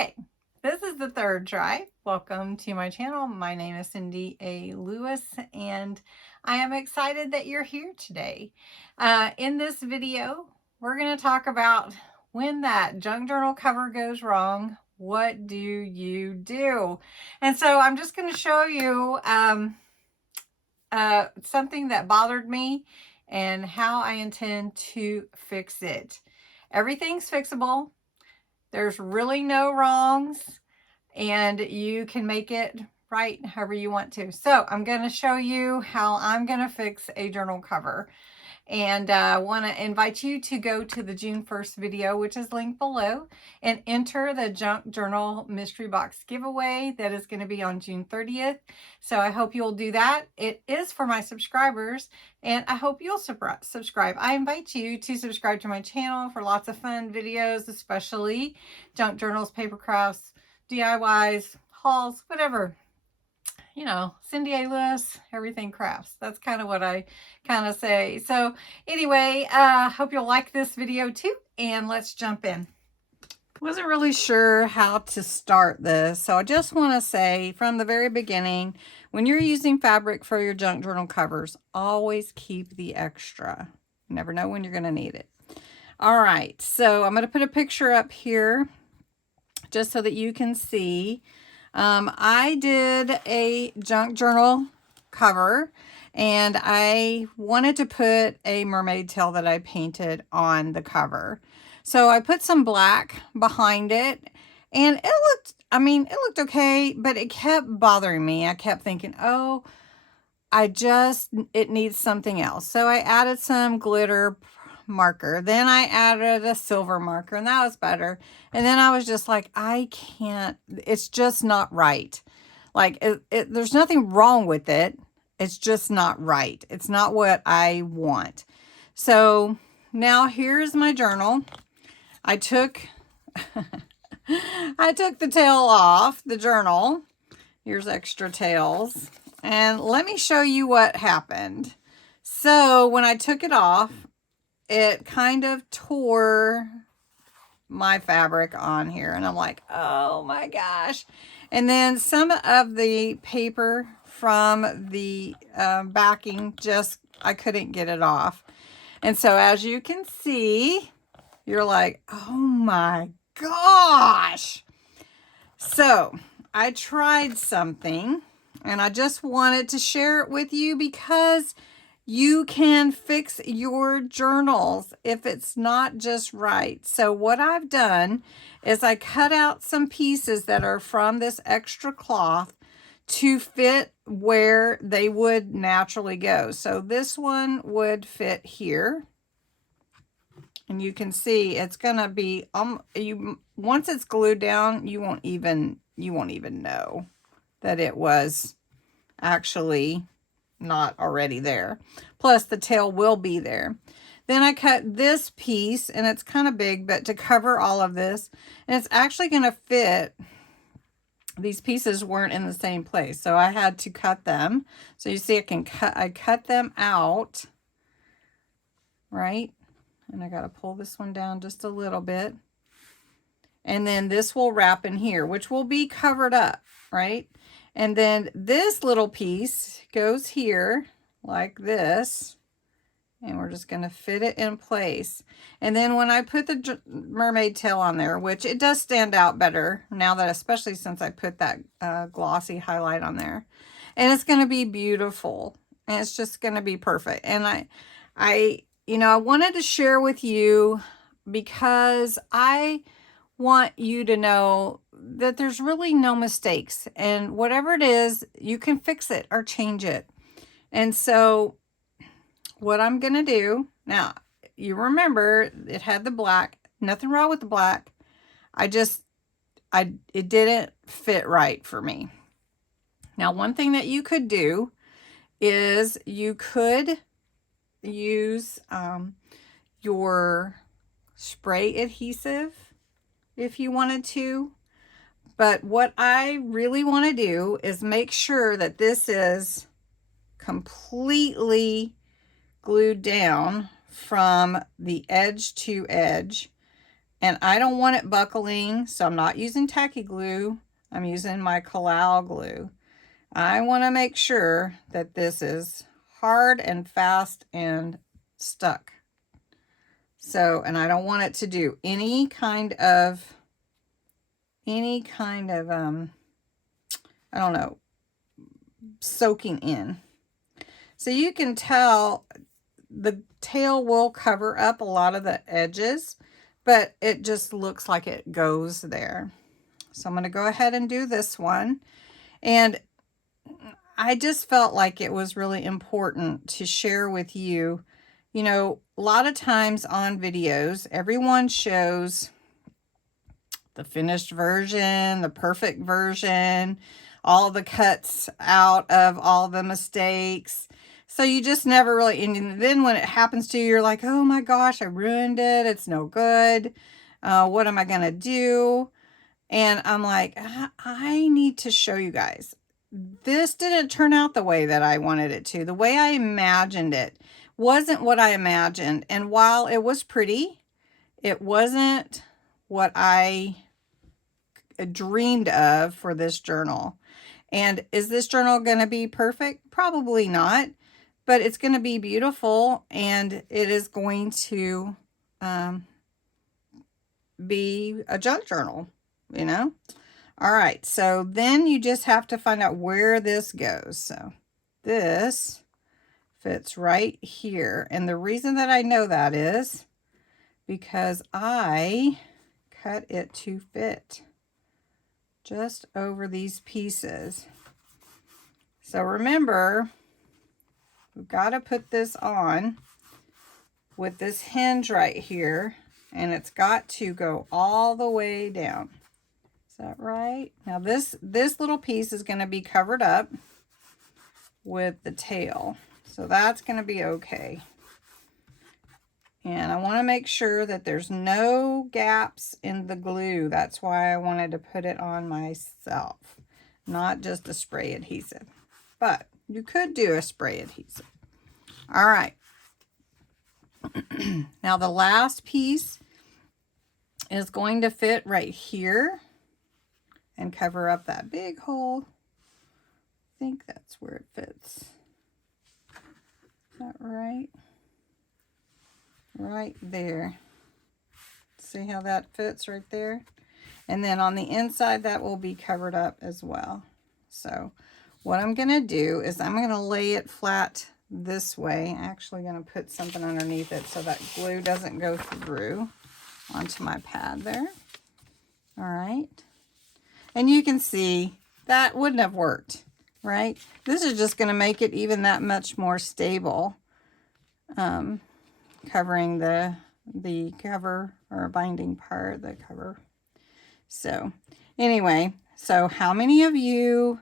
Okay, this is the third try. Welcome to my channel. My name is Cindy A. Lewis, and I am excited that you're here today. In this video, we're going to talk about when that junk journal cover goes wrong, what do you do? And so I'm just going to show you something that bothered me and how I intend to fix it. Everything's fixable. There's really no wrongs, and you can make it right however you want to. So I'm going to show you how I'm going to fix a journal cover. And I want to invite you to go to the June 1st video, which is linked below, and enter the junk journal mystery box giveaway that is going to be on June 30th. So I hope you'll do that. It is for my subscribers, and I hope you'll subscribe. I invite you to subscribe to my channel for lots of fun videos, especially junk journals, paper crafts, DIYs, hauls, whatever. You know, Cindy A. Lewis, everything crafts. That's kind of what I kind of say. So anyway, hope you'll like this video too, and let's jump in. Wasn't really sure how to start this, so I just want to say from the very beginning, when you're using fabric for your junk journal covers, always keep the extra. You never know when you're going to need it. All right, so I'm going to put a picture up here just so that you can see. I did a junk journal cover, and I wanted to put a mermaid tail that I painted on the cover. So I put some black behind it, and it looked okay, but it kept bothering me. I kept thinking, oh, it needs something else. So I added some glitter marker. Then I added a silver marker, and that was better. And then I was just like, I can't, it's just not right. Like, there's nothing wrong with it. It's just not right. It's not what I want. So now here's my journal. I took the tail off the journal. Here's extra tails. And let me show you what happened. So when I took it off, it kind of tore my fabric on here. And I'm like, oh my gosh. And then some of the paper from the backing, I couldn't get it off. And so as you can see, you're like, oh my gosh. So I tried something, and I just wanted to share it with you because you can fix your journals if it's not just right. So what I've done is I cut out some pieces that are from this extra cloth to fit where they would naturally go. So this one would fit here. And you can see it's gonna be once it's glued down, you won't even know that it was actually not already there. Plus the tail will be there. Then I cut this piece, and it's kind of big, but to cover all of this, and it's actually going to fit. These pieces weren't in the same place, so I had to cut them. So you see, I cut them out, right? And I got to pull this one down just a little bit. And then this will wrap in here, which will be covered up, right? And then this little piece goes here like this. And we're just going to fit it in place. And then when I put the mermaid tail on there, which it does stand out better now that, especially since I put that glossy highlight on there. And it's going to be beautiful. And it's just going to be perfect. And I wanted to share with you because I want you to know that there's really no mistakes, and whatever it is, you can fix it or change it. And so what I'm going to do now, you remember it had the black, nothing wrong with the black. It didn't fit right for me. Now, one thing that you could do is you could use your spray adhesive if you wanted to. But what I really want to do is make sure that this is completely glued down from the edge to edge. And I don't want it buckling, so I'm not using tacky glue. I'm using my Kalal glue. I want to make sure that this is hard and fast and stuck. So, and I don't want it to do any kind of, I don't know, soaking in. So you can tell the tail will cover up a lot of the edges, but it just looks like it goes there. So I'm going to go ahead and do this one. And I just felt like it was really important to share with you. You know, a lot of times on videos, everyone shows the finished version, the perfect version, all the cuts out of all the mistakes. So you just never really, and then when it happens to you, you're like, oh my gosh, I ruined it. It's no good. What am I going to do? And I'm like, I need to show you guys. This didn't turn out the way that I wanted it to. The way I imagined it wasn't what I imagined. And while it was pretty, it wasn't what I dreamed of for this journal. And is this journal going to be perfect? Probably not, but it's going to be beautiful, and it is going to be a junk journal, you know? All right, so then you just have to find out where this goes. So this fits right here. And the reason that I know that is because I cut it to fit just over these pieces. So remember, we've got to put this on with this hinge right here, and it's got to go all the way down. Is that right? Now this little piece is going to be covered up with the tail, so that's going to be okay. And I want to make sure that there's no gaps in the glue. That's why I wanted to put it on myself, not just a spray adhesive. But you could do a spray adhesive. All right. Now the last piece is going to fit right here and cover up that big hole. I think that's where it fits. Is that right? Right there. See how that fits right there? And then on the inside, that will be covered up as well. So what I'm going to do is I'm going to lay it flat this way. I'm actually going to put something underneath it so that glue doesn't go through onto my pad there. All right. And you can see that wouldn't have worked, right? This is just going to make it even that much more stable, covering the cover or binding part, the cover. So anyway, so how many of you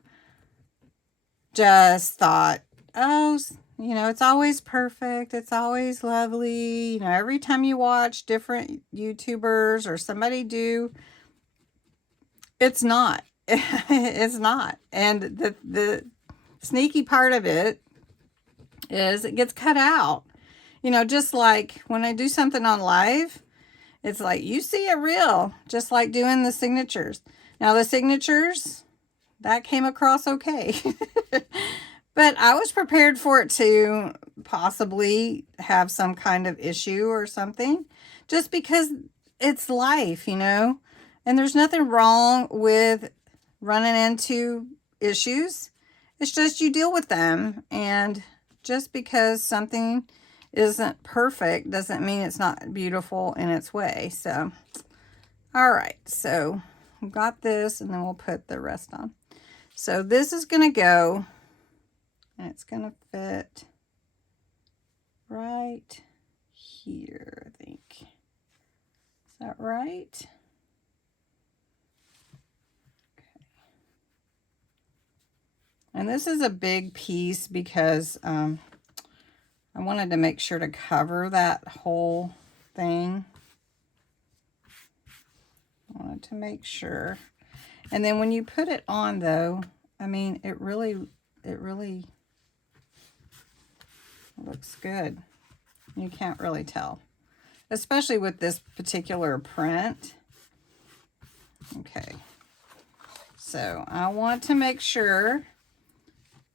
just thought, oh, you know, it's always perfect, it's always lovely, you know, every time you watch different YouTubers or somebody do, it's not. It's not. And the sneaky part of it is it gets cut out. You know, just like when I do something on live, it's like you see a reel, just like doing the signatures. Now the signatures, that came across okay. But I was prepared for it to possibly have some kind of issue or something, just because it's life, you know, and there's nothing wrong with running into issues. It's just you deal with them, and just because something isn't perfect doesn't mean it's not beautiful in its way. So, all right, so we've got this, and then we'll put the rest on. So this is going to go, and it's going to fit right here, I think. Is that right? Okay. And this is a big piece because I wanted to make sure to cover that whole thing. I wanted to make sure. And then when you put it on, though, I mean, it really looks good. You can't really tell. especially with this particular print. Okay, so I want to make sure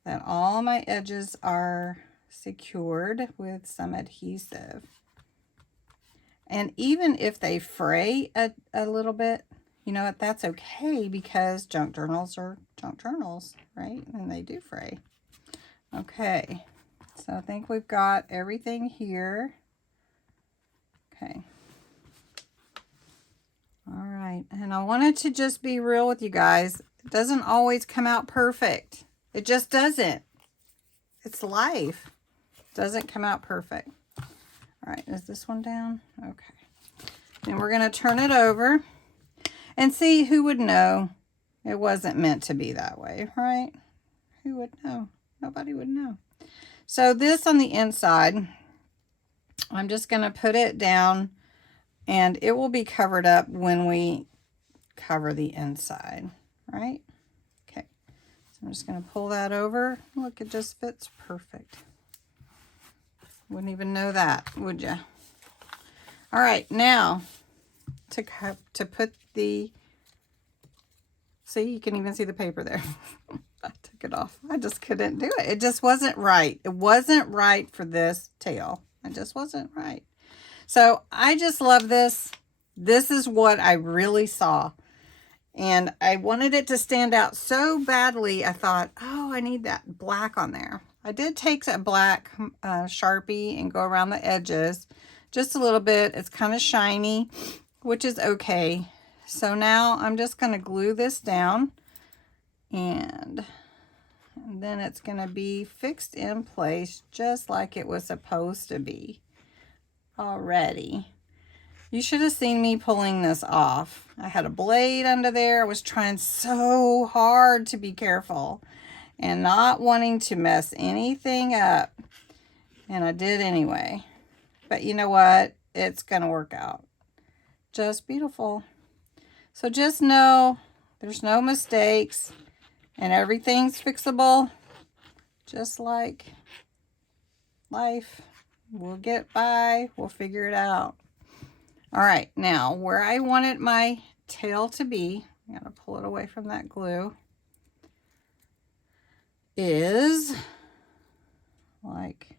that all my edges are secured with some adhesive. And even if they fray a little bit, you know what, that's okay, because junk journals are junk journals, right? And they do fray. Okay, so I think we've got everything here. Okay. All right, and I wanted to just be real with you guys. It doesn't always come out perfect. It just doesn't. It's life. It doesn't come out perfect. All right, is this one down? Okay. And we're going to turn it over and see, who would know it wasn't meant to be that way, right? Who would know? Nobody would know. So this on the inside, I'm just going to put it down, and it will be covered up when we cover the inside, right? Okay, so I'm just going to pull that over. Look, it just fits perfect. Wouldn't even know that, would you? All right, now to put the, see, you can even see the paper there. I took it off. I just couldn't do it. It just wasn't right. It wasn't right for this tail. It just wasn't right. So I just love this. This is what I really saw. And I wanted it to stand out so badly. I thought, oh, I need that black on there. I did take that black Sharpie and go around the edges just a little bit. It's kind of shiny, which is okay. So now I'm just going to glue this down, and then it's going to be fixed in place just like it was supposed to be already. You should have seen me pulling this off. I had a blade under there. I was trying so hard to be careful and not wanting to mess anything up. And I did anyway. But you know what? It's going to work out just beautiful. So just know there's no mistakes and everything's fixable, just like life. We'll get by. We'll figure it out. All right, now where I wanted my tail to be, I'm going to pull it away from that glue, is like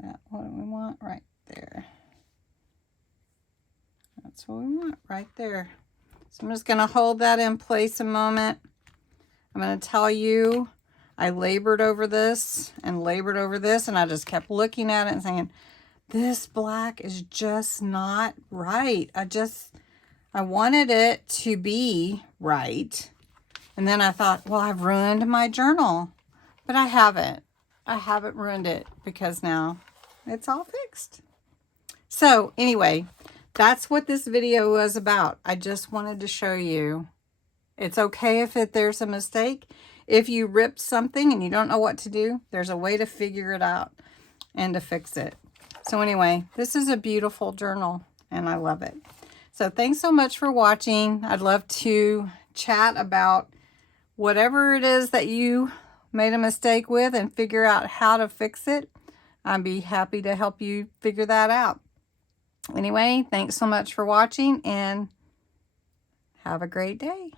that. What do we want? Right there. That's what we want, right there. So I'm just going to hold that in place a moment. I'm going to tell you, I labored over this and labored over this, and I just kept looking at it and saying, this black is just not right. I wanted it to be right. And then I thought, well, I've ruined my journal. But I haven't. I haven't ruined it, because now it's all fixed. So anyway, that's what this video was about. I just wanted to show you it's okay if there's a mistake. If you ripped something and you don't know what to do, there's a way to figure it out and to fix it. So anyway, this is a beautiful journal and I love it. So thanks so much for watching. I'd love to chat about whatever it is that you made a mistake with and figure out how to fix it. I'd be happy to help you figure that out. Anyway, thanks so much for watching and have a great day.